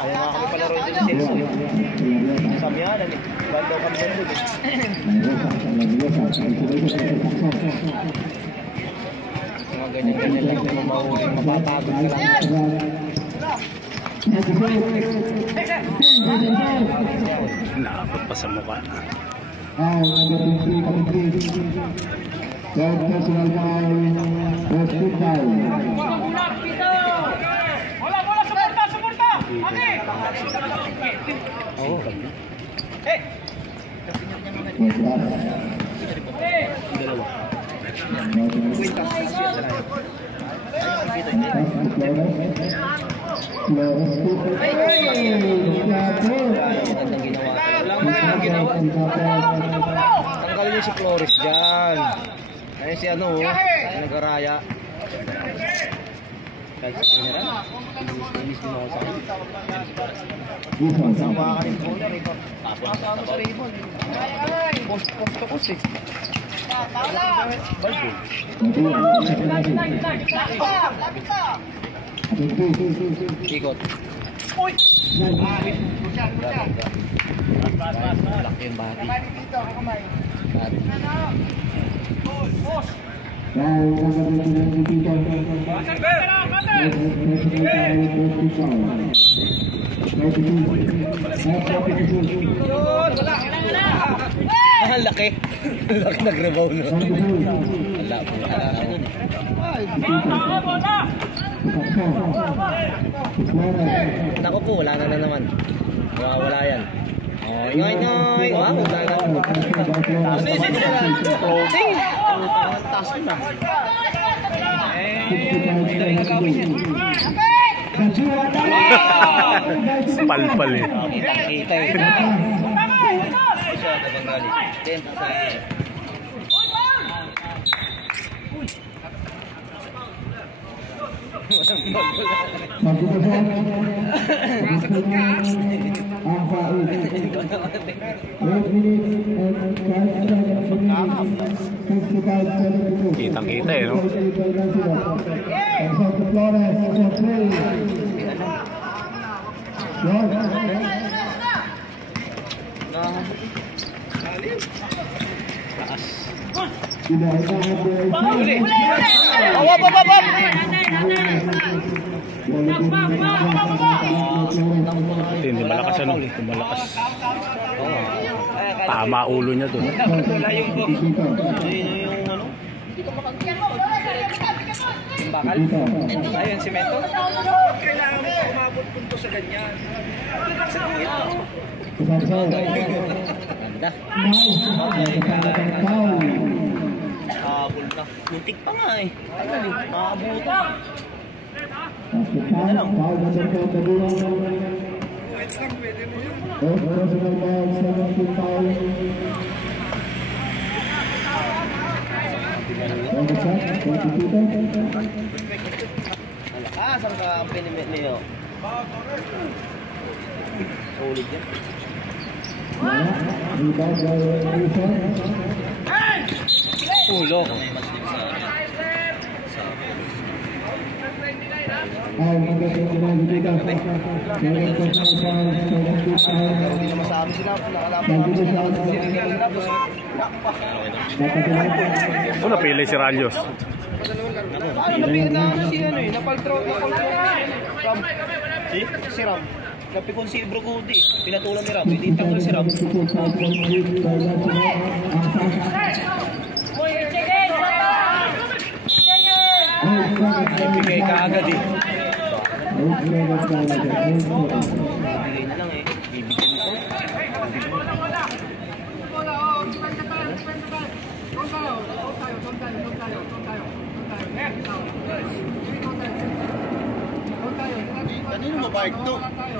Ayaw nga kami palaro din sa Celso. Samyanan eh. Ba't daw kami nandun eh. Mga ganyan-ganyan lang na mahuling mapapagod ka lang. Nakapot pa sa mukha. Tanggalin niyo si Flores dyan. Ayun si ano, nag-araya. Kahit sa general, inis din ako sa akin. Sama ka rin po na rin. Tapos sa ribbon. Post eh. Balbo. Ikot. Uy! Laki yung bati. Laki. Laki nag-rebound. Wala po. Nako po, wala na naman. Wala yan. Ingay. Wala na. Taas na. Palpal eh. Kita eh. Kitang-kita eh, no? Hindi malakas ano, malakas. Tama ulo niya doon. Bakal? Ayun, simento. Kailangan mo umabot punto sa ganyan. Ganda. Habol na. Muntik pa nga eh. Habol na. Ano lang? Wets lang pwede mo yun. Malakas ang pinimit niyo. Solid yan. Ulo. Hindi na masabi sila. Napili si Ralios. Ano napili na si ano eh? Napaltro. Si Ram. Napikon si Brogudi. Pinatulan ni Ram. Hindi tanggol si Ram. Bigay ka agad eh. Bibigay na lang eh. Bibigyan ko. Kanino mo bike to?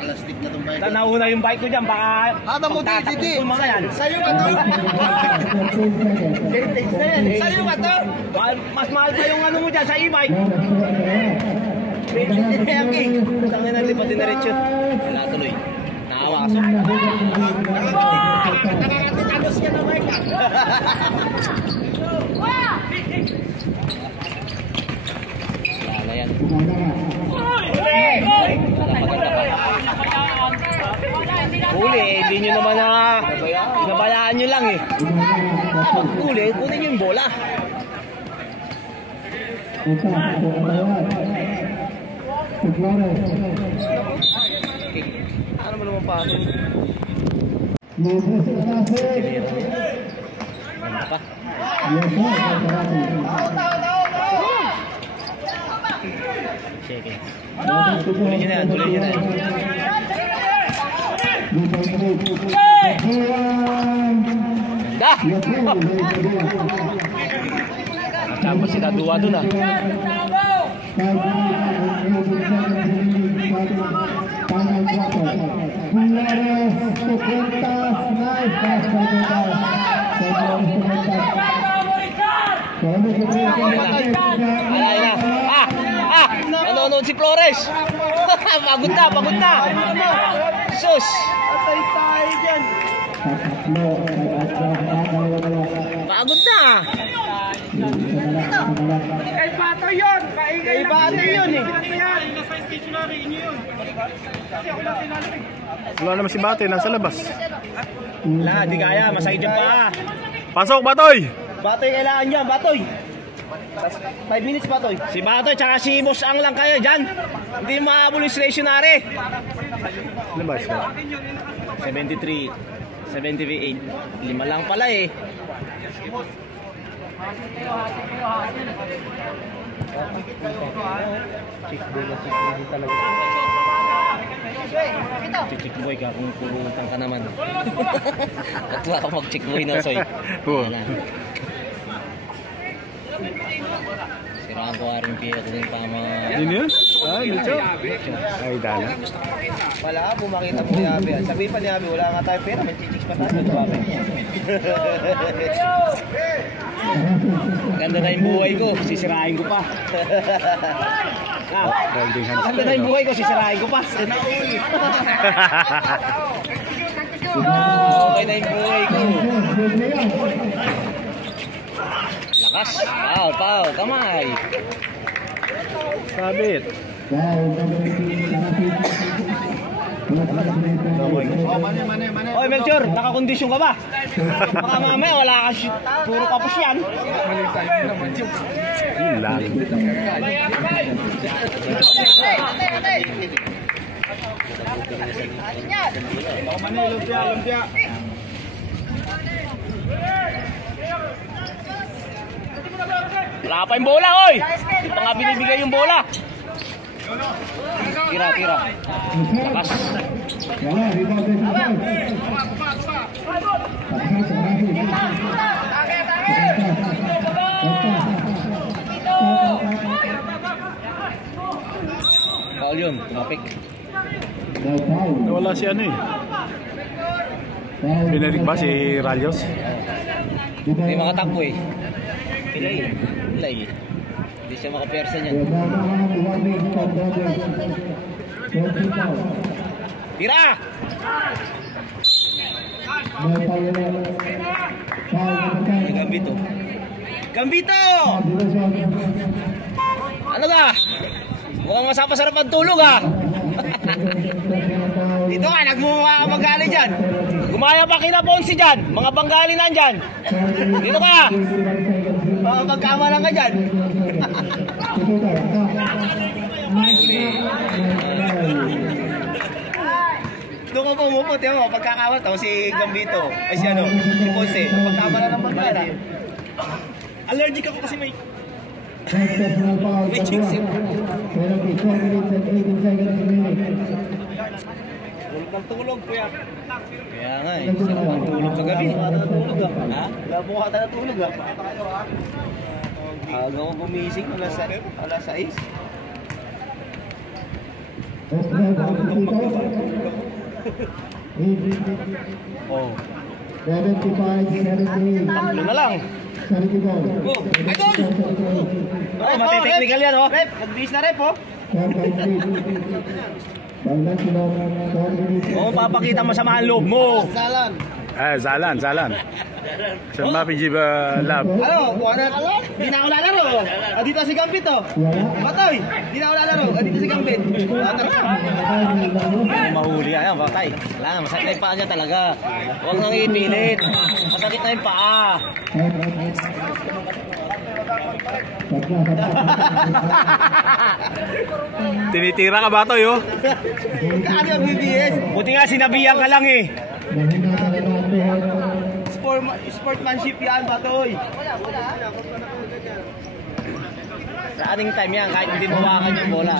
Plastic na itong bike. Nauna yung bike ko dyan, baka pagtatakot ko mga yan. Sa'yo ka to? Sa'yo ka to? Mas mahal pa yung ano mo dyan sa e-bike. Saan nga naglipat din na rin siya? Wala tuloy. Nakawasok. Nakakatitanos ka na bike. Wala yan. lang eh. Pag huli, kunin nyo yung bola. Ano mo naman pa ako? Ganda pa. Sige. Tuloy nyo na yan, tuloy nyo na yan. Dah! Tapos sila dua dun ah. Ayun na. Nanonood si Flores. Pagod na, pagod na. Sus. Atay tayo dyan. Pagod na. Kay Bato yun! Kay Bato yun eh. Nasa stationary, inyo yun. Kasi ako lang tinalabig. Wala naman si Bate, nasa labas. Wala, di kaya. Masakit yung paa. Pasok, Batoy! Batoy, kailangan dyan. Batoy. 5 minutes, Batoy. Si Batoy, tsaka si Boss Ang lang kayo dyan. Hindi maabol yung stationary. Labas ka. 73. 78. 5 lang pala eh. Chick boy ka kung purutang ka naman. At wala ka mag chick boy na soy. Oo. Siraan ko rin kaya ito yung tama. Yun yun? Ay, Micho. Ay, dala. Wala, bumakita mo ni Abi. Sabi pa ni Abi, wala nga tayo pera. May chichicks pa tayo. Ganda na yung buhay ko. Sisirain ko pa. Holding hands. Ganda na yung buhay ko. Sisirain ko pa. Okay na yung buhay ko. Lakas. Pau, kamay. Sabit. Oy, Melchor, nakakondisyon ka ba? Baka mamaya wala ka shoot. Puro kapos yan. Yun lang. Lumpia. Wala pa yung bola, oy! Hindi pa nga binibigay yung bola. Tira. Lakas. Foul yun, tumapik. Wala si ano eh. Pinalik ba si Ralios? Hindi makatakbo eh. Pilay eh. Hindi siya makapersa niyan. Tira! Gambito. Gambito! Ano ka? Mukhang masarap ang tulog ha. Dito ka, nagmumukha ka magaling dyan. Gumaya pa kina Ponce dyan. Mga banggali nandyan. Dito ka. Mga pagkamalan ka dyan. Doon ka pumupot yan mo. Pagkakawat ako si Gambito. Ay si ano, si Ponce. Pagkamalan ng bangala. Allergic ako kasi may chicks eh. Tulog kuya. Kaya nga eh. Tulog kagabi. Tulog ka. Ha? Labo ka tayo tulog ha. Aga ko gumising. Alas 6. Oh. 75-78. Taklo na lang. Oh, idol! Oh, mati-technical yan oh. Rep, nag-bis na rep oh. Oh, papakita mo sa mahal loob mo. Salan. Zalan. Sa mapiji ba lab? Ano? Di na ako lalaro. Dito si Gambit oh. Batoy, di na ako lalaro. Dito si Gambit. Mahuli ayan, batay. Kailangan masakit na yung paa niya talaga. Huwag nang ipilit. Masakit na yung paa. Tinitira ka ba to yo? Ano yung BBS? Buti nga sinabihan ka lang eh. Sportmanship yan, Batoy. Sa ating time yan, kahit hindi mawakan yung bola.